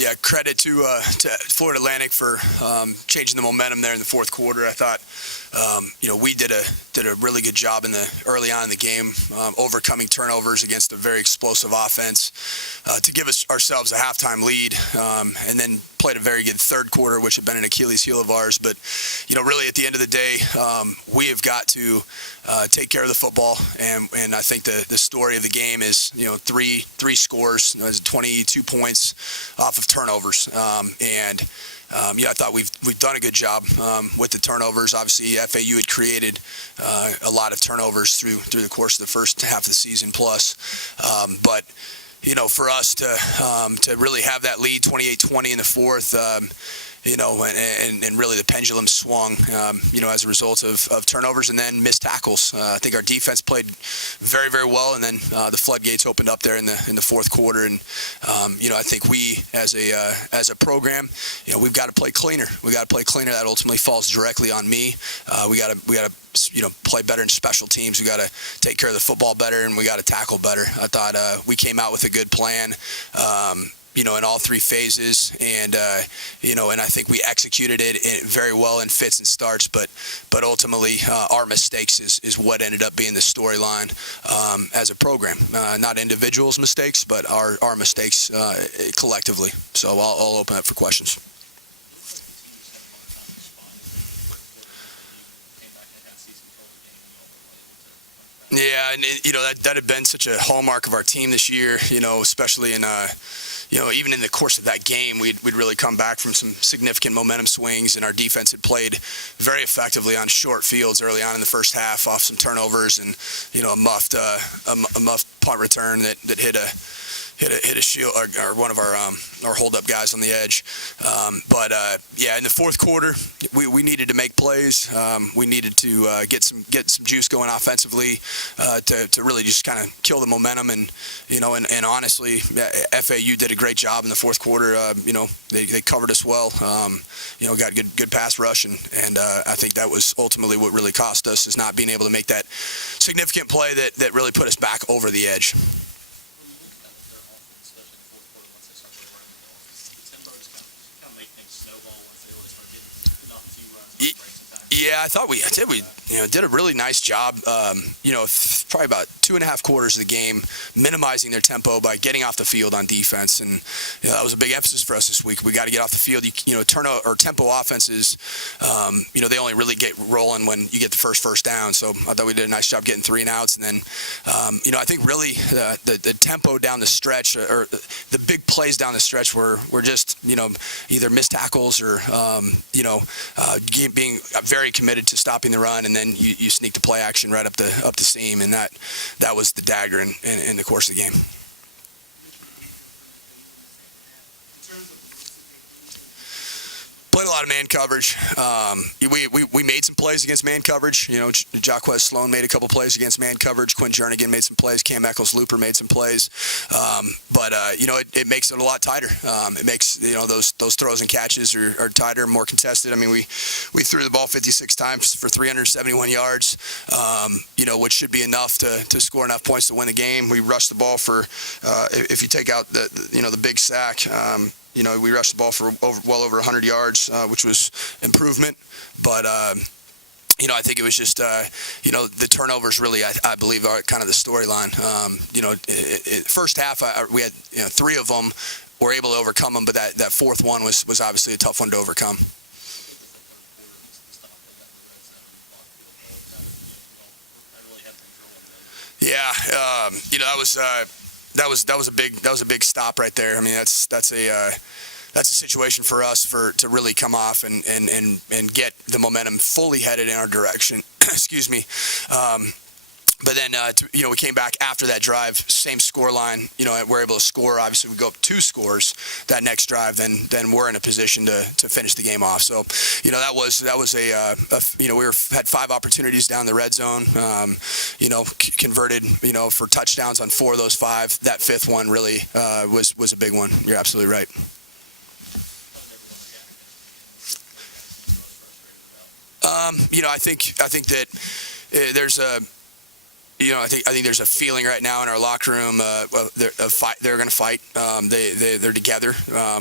Yeah, credit to Florida Atlantic for changing the momentum there in the fourth quarter. I thought, we did a really good job early on in the game, overcoming turnovers against a very explosive offense to give ourselves a halftime lead, and then played a very good third quarter, which had been an Achilles heel of ours. But, really at the end of the day, we have got to take care of the football, and I think the story of the game is, three scores, 22 points off of turnovers, I thought we've done a good job with the turnovers. Obviously, FAU had created a lot of turnovers through the course of the first half of the season plus, but for us to really have that lead 28-20 in the fourth, and really the pendulum swung, as a result of turnovers and then missed tackles. I think our defense played very, very well, and then the floodgates opened up there in the fourth quarter. And I think we, as a program, we've got to play cleaner. We got to play cleaner. That ultimately falls directly on me. We got to play better in special teams. We got to take care of the football better, and we got to tackle better. I thought we came out with a good plan. In all three phases, and I think we executed it very well in fits and starts, but ultimately our mistakes is what ended up being the storyline as a program. Not individuals' mistakes, but our mistakes collectively. So I'll open up for questions. Yeah, and that had been such a hallmark of our team this year, especially in even in the course of that game, we'd really come back from some significant momentum swings, and our defense had played very effectively on short fields early on in the first half off some turnovers and, a muffed punt return that hit a shield or one of our hold-up guys on the edge. In the fourth quarter, we needed to make plays. We needed to get some juice going offensively to really just kind of kill the momentum. And honestly, FAU did a great job in the fourth quarter. They covered us well. Got good pass rush, and I think that was ultimately what really cost us, is not being able to make that significant play that really put us back over the edge. Yeah, I thought we did a really nice job. Probably about 2.5 quarters of the game, minimizing their tempo by getting off the field on defense, and that was a big emphasis for us this week. We got to get off the field. Tempo offenses, they only really get rolling when you get the first down. So I thought we did a nice job getting 3 and outs, and then I think really the tempo down the stretch, or the big plays down the stretch were just either missed tackles or being very committed to stopping the run, and then you sneak the play action right up the seam, and that was the dagger in the course of the game. Played a lot of man coverage. We made some plays against man coverage. Jaquez Sloan made a couple plays against man coverage. Quinn Jernigan made some plays. Cam Eccles-Looper made some plays. It makes it a lot tighter. It makes those throws and catches are tighter, more contested. I mean, we threw the ball 56 times for 371 yards, which should be enough to score enough points to win the game. We rushed the ball for, if you take out the big sack. We rushed the ball for well over 100 yards, which was improvement. But, I think it was just, the turnovers really, I believe, are kind of the storyline. First half, we had 3 of them, were able to overcome them, but that fourth one was obviously a tough one to overcome. Yeah, that was a big stop right there. I mean, that's a situation for us to really come off and get the momentum fully headed in our direction. Excuse me. But then, we came back after that drive, same score line. We're able to score. Obviously, we go up 2 scores that next drive. Then we're in a position to finish the game off. So, that was we had 5 opportunities down the red zone. Converted, for touchdowns on 4 of those 5. That 5th one really was a big one. You're absolutely right. I think that there's I think there's a feeling right now in our locker room. They're going to fight. They're together.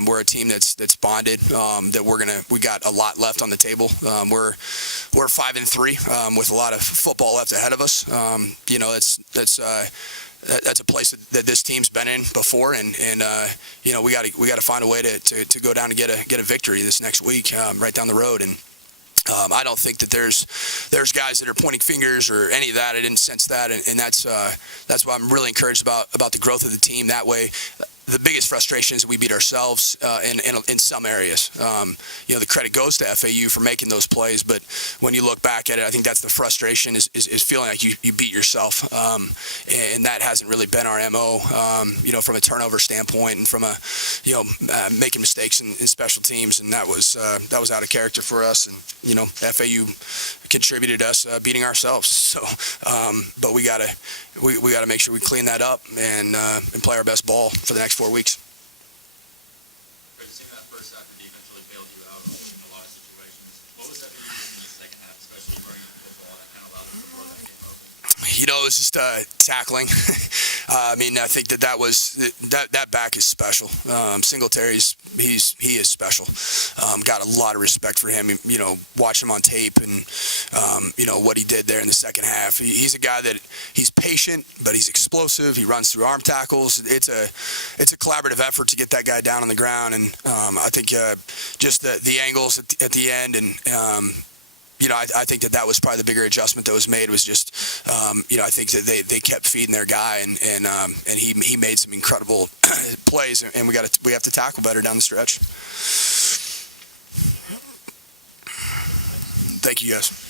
We're a team that's bonded. That we got a lot left on the table. We're 5-3 with a lot of football left ahead of us. That's a place that this team's been in before, and we got to find a way to go down and get a victory this next week, right down the road. And I don't think that there's guys that are pointing fingers or any of that. I didn't sense that, and that's why I'm really encouraged about the growth of the team. That way, the biggest frustration is we beat ourselves in some areas. The credit goes to FAU for making those plays, but when you look back at it, I think that's the frustration is feeling like you beat yourself, and that hasn't really been our MO. From a turnover standpoint and from making mistakes in special teams, and that was out of character for us. And FAU contributed us beating ourselves. So, but we gotta make sure we clean that up and play our best ball for the next 4 weeks. Seeing that first half, the defense really bailed you out in a lot of situations. What was that for you in the second half, especially running the football that kind of allowed them to blow that game open? It was just tackling. I think that back is special. Singletary's he is special. Got a lot of respect for him. Watch him on tape and what he did there in the second half. He's a guy that he's patient, but he's explosive. He runs through arm tackles. It's a collaborative effort to get that guy down on the ground, and I think just the angles at the end and. I think that was probably the bigger adjustment that was made was just, I think that they kept feeding their guy and he made some incredible plays, and we have to tackle better down the stretch. Thank you guys.